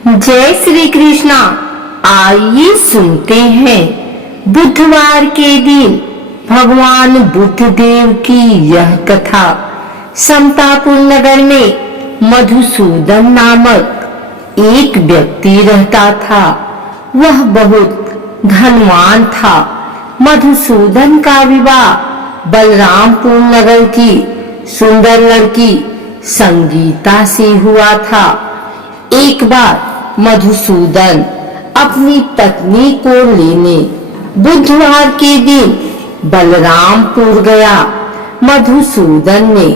जय श्री कृष्णा। आइए सुनते हैं बुधवार के दिन भगवान बुद्ध देव की यह कथा। समतापुर नगर में मधुसूदन नामक एक व्यक्ति रहता था। वह बहुत धनवान था। मधुसूदन का विवाह बलरामपुर नगर की सुंदर लड़की संगीता से हुआ था। एक बार मधुसूदन अपनी पत्नी को लेने बुधवार के दिन बलरामपुर गया। मधुसूदन ने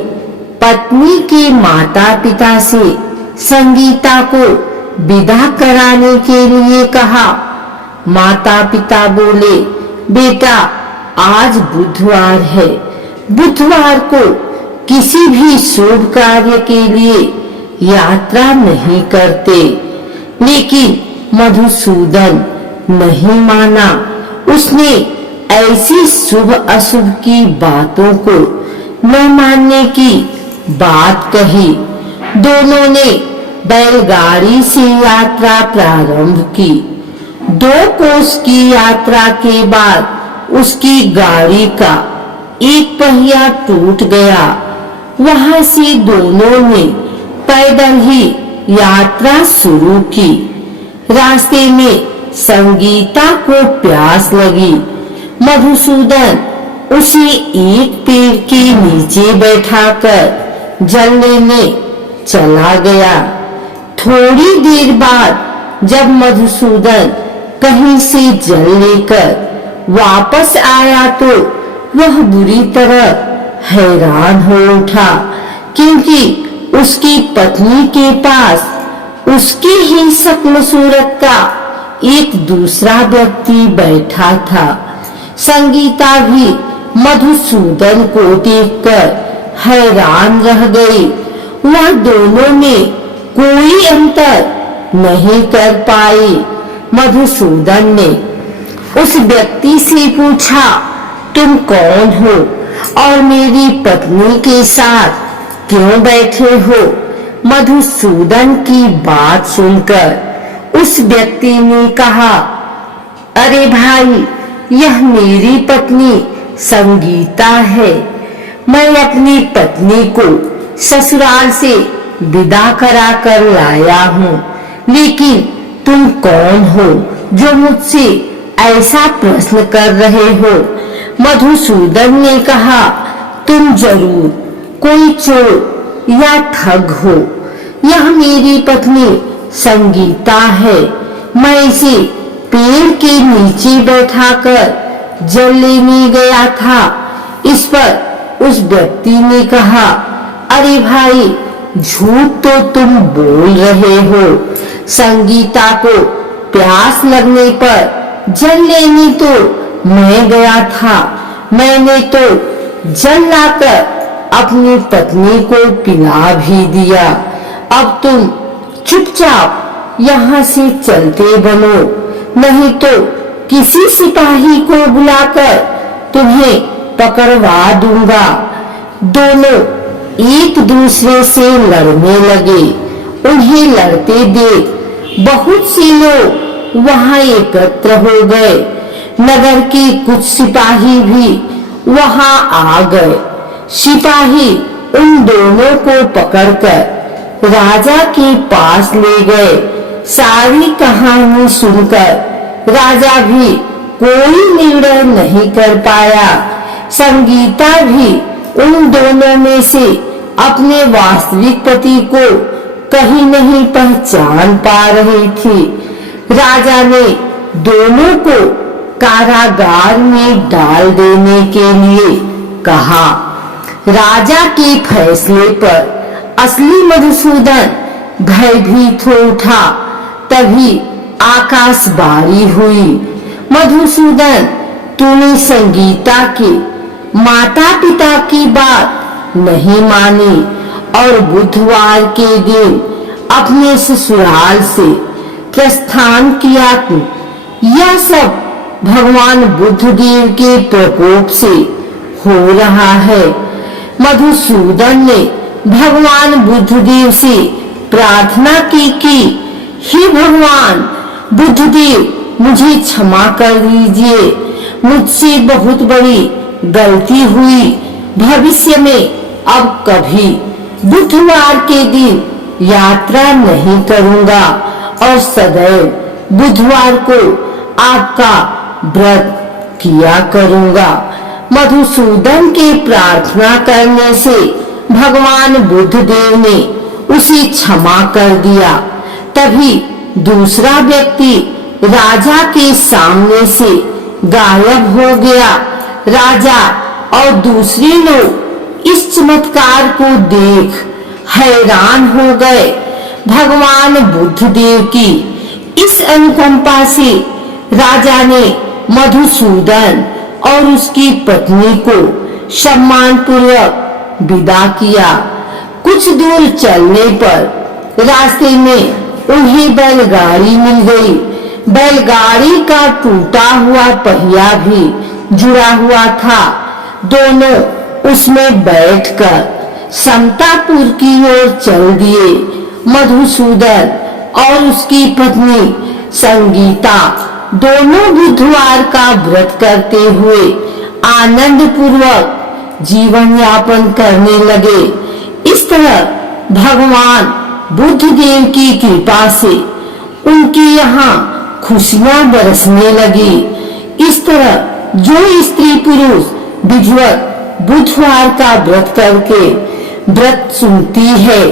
पत्नी के माता पिता से संगीता को विदा कराने के लिए कहा। माता पिता बोले, बेटा आज बुधवार है, बुधवार को किसी भी शुभ कार्य के लिए यात्रा नहीं करते। लेकिन मधुसूदन नहीं माना। उसने ऐसी शुभ अशुभ की बातों को न मानने की बात कही। दोनों ने बैलगाड़ी से यात्रा प्रारंभ की। 2 कोस की यात्रा के बाद उसकी गाड़ी का एक पहिया टूट गया। वहां से दोनों ने पैदल ही यात्रा शुरू की। रास्ते में संगीता को प्यास लगी। मधुसूदन उसे एक पेड़ के नीचे बैठाकर जल लेने चला गया। थोड़ी देर बाद जब मधुसूदन कहीं से जल लेकर वापस आया तो वह बुरी तरह हैरान हो उठा, क्योंकि उसकी पत्नी के पास उसके ही शक्ल सूरत का एक दूसरा व्यक्ति बैठा था। संगीता भी मधुसूदन को देखकर हैरान रह गई। वह दोनों में कोई अंतर नहीं कर पाई। मधुसूदन ने उस व्यक्ति से पूछा, तुम कौन हो और मेरी पत्नी के साथ क्यों बैठे हो? मधुसूदन की बात सुनकर उस व्यक्ति ने कहा, अरे भाई, यह मेरी पत्नी संगीता है। मैं अपनी पत्नी को ससुराल से विदा करा कर लाया हूँ। लेकिन तुम कौन हो जो मुझसे ऐसा प्रश्न कर रहे हो? मधुसूदन ने कहा, तुम जरूर कोई चोर या ठग हो। यह मेरी पत्नी संगीता है। मैं इसे पेड़ के नीचे बैठाकर जल लेने गया था। इस पर उस व्यक्ति ने कहा, अरे भाई, झूठ तो तुम बोल रहे हो। संगीता को प्यास लगने पर जल लेने तो मैं गया था। मैंने तो जल लाकर अपनी पत्नी को पिला भी दिया। अब तुम चुपचाप यहाँ से चलते बनो, नहीं तो किसी सिपाही को बुलाकर तुम्हें पकड़वा दूंगा। दोनों एक दूसरे से लड़ने लगे। उन्हें लड़ते देख बहुत से लोग वहाँ एकत्र हो गए। नगर के कुछ सिपाही भी वहाँ आ गए। सिपाही उन दोनों को पकड़कर राजा के पास ले गए। सारी कहानी सुनकर राजा भी कोई निर्णय नहीं कर पाया। संगीता भी उन दोनों में से अपने वास्तविक पति को कहीं नहीं पहचान पा रही थी। राजा ने दोनों को कारागार में डाल देने के लिए कहा। राजा के फैसले पर असली मधुसूदन भयभीत हो उठा। तभी आकाशवाणी हुई, मधुसूदन, तूने संगीता के माता पिता की बात नहीं मानी और बुधवार के दिन अपने ससुराल से प्रस्थान किया। यह सब भगवान बुद्ध देव के प्रकोप से हो रहा है। मधुसूदन ने भगवान बुद्ध देव से प्रार्थना की कि हे भगवान बुद्धदेव, मुझे क्षमा कर दीजिए, मुझसे बहुत बड़ी गलती हुई। भविष्य में अब कभी बुधवार के दिन यात्रा नहीं करूंगा और सदैव बुधवार को आपका व्रत किया करूंगा। मधुसूदन के प्रार्थना करने से भगवान बुद्धदेव ने उसे क्षमा कर दिया। तभी दूसरा व्यक्ति राजा के सामने से गायब हो गया। राजा और दूसरे लोग इस चमत्कार को देख हैरान हो गए। भगवान बुद्धदेव की इस अनुकंपा से राजा ने मधुसूदन और उसकी पत्नी को सम्मान पूर्वक विदा किया। कुछ दूर चलने पर रास्ते में उन्हें बैलगाड़ी मिल गई। बैलगाड़ी का टूटा हुआ पहिया भी जुड़ा हुआ था। दोनों उसमें बैठकर समतापुर की ओर चल दिए। मधुसूदन और उसकी पत्नी संगीता दोनों बुधवार का व्रत करते हुए आनंद पूर्वक जीवन यापन करने लगे। इस तरह भगवान बुद्धदेव की कृपा से उनके यहाँ खुशियां बरसने लगी। इस तरह जो स्त्री पुरुष विधिवत बुधवार का व्रत करके व्रत सुनती है,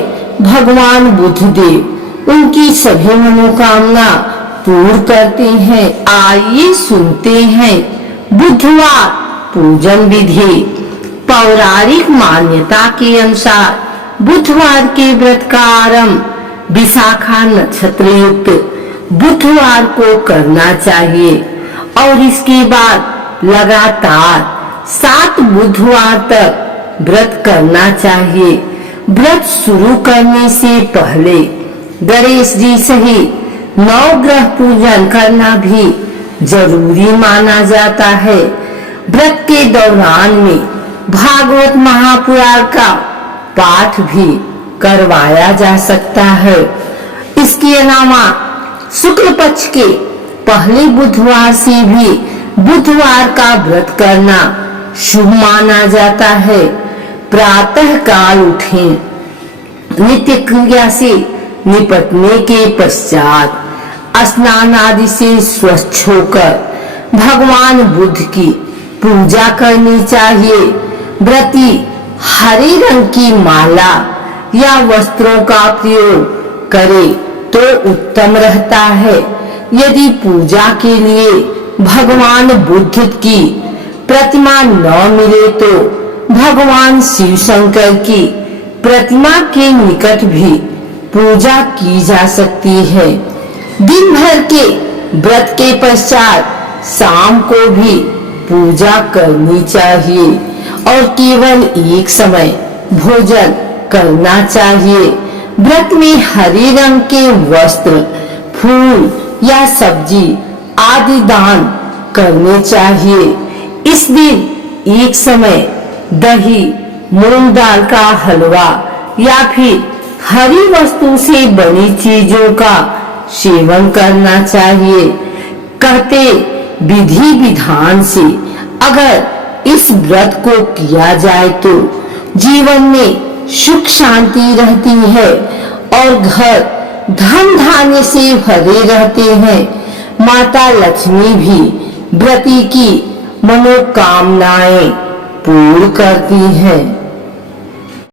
भगवान बुद्धदेव उनकी सभी मनोकामना पूर्ण करते हैं। आइए सुनते हैं बुधवार पूजन विधि। पौराणिक मान्यता के अनुसार बुधवार के व्रत का आरंभ विशाखा नक्षत्र युक्त बुधवार को करना चाहिए और इसके बाद लगातार 7 बुधवार तक व्रत करना चाहिए। व्रत शुरू करने से पहले गणेश जी सहित 9 ग्रह पूजन करना भी जरूरी माना जाता है। व्रत के दौरान में भागवत महापुराण का पाठ भी करवाया जा सकता है। इसके अलावा शुक्ल पक्ष के पहले बुधवार से भी बुधवार का व्रत करना शुभ माना जाता है। प्रातः काल उठें। नित्य क्रिया से निपटने के पश्चात स्नान आदि से स्वच्छ होकर भगवान बुद्ध की पूजा करनी चाहिए। व्रती हरे रंग की माला या वस्त्रों का प्रयोग करे तो उत्तम रहता है। यदि पूजा के लिए भगवान बुद्ध की प्रतिमा न मिले तो भगवान शिव शंकर की प्रतिमा के निकट भी पूजा की जा सकती है। दिन भर के व्रत के पश्चात शाम को भी पूजा करनी चाहिए और केवल एक समय भोजन करना चाहिए। व्रत में हरे रंग के वस्त्र, फूल या सब्जी आदि दान करने चाहिए। इस दिन एक समय दही, मूंग दाल का हलवा या फिर हरी वस्तु से बनी चीजों का सेवन करना चाहिए। कहते विधि विधान से अगर इस व्रत को किया जाए तो जीवन में सुख शांति रहती है और घर धन धान्य से भरे रहते हैं। माता लक्ष्मी भी व्रती की मनोकामनाएं पूर्ण करती हैं।